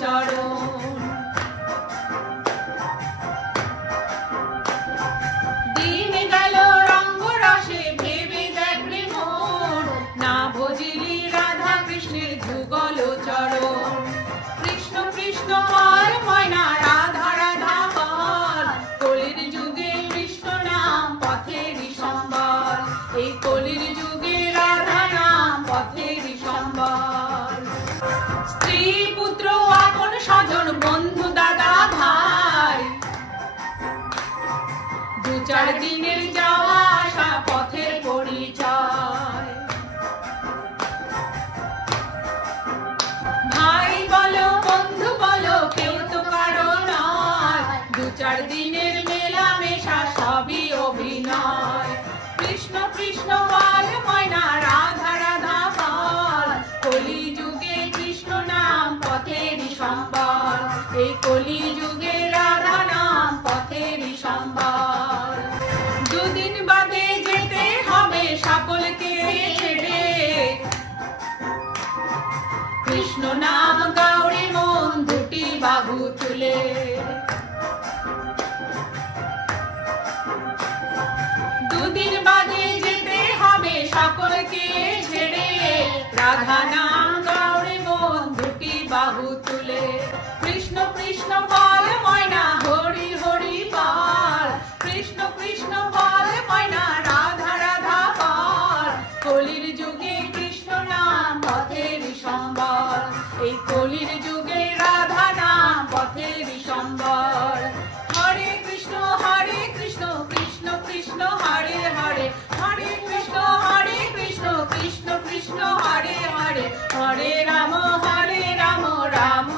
চরণ। দিন গেল রঙ্গরসে ভেবে দেখলি মন, না ভজিলি রাধা কৃষ্ণের যুগল চরণ। কৃষ্ণ কৃষ্ণ বল ময়না রাধা রাধা বল, কলির যুগে কৃষ্ণ নাম পথেরই সম্বল। এই কলির যুগে রাধা নাম পথেরই সম্বল। স্ত্রী পুত্র আপন স্বজন বন্ধু দাদা ভাই, দু চার দিনের যাওয়া আসা পথের পরিচয়। ভাই বলো বন্ধু বলো কেউ তো কারো নয়, দু চার দিনের মেলামেশা সবই অভিনয়। কৃষ্ণ কৃষ্ণ বল ময়না রাধা রাধা বল, কলি যুগে কৃষ্ণ নাম পথেরই সম্বল। এই কলি যুগে রাধা নাম পথেরই সম্বল। দুদিন বাদে যেতে হবে সকলকে ছেড়ে, কৃষ্ণ নাম গৌরী মন দুটি বাহু তুলে। দুদিন বাদে যেতে হবে সকলকে ছেড়ে, রাধা নাম গৌরী মন দুটি বাহু তুলে। কৃষ্ণ কৃষ্ণ বল ময়না হরি হরি বল, কৃষ্ণ কৃষ্ণ বল ময়না রাধা রাধা বল, কলির যুগে কৃষ্ণ নাম পথেরই সম্বল। এই কলির যুগে রাধা নাম পথেরই সম্বল। হরে কৃষ্ণ কৃষ্ণ কৃষ্ণ হরে হরে, হরে কৃষ্ণ কৃষ্ণ কৃষ্ণ হরে হরে, হরে রাম রাম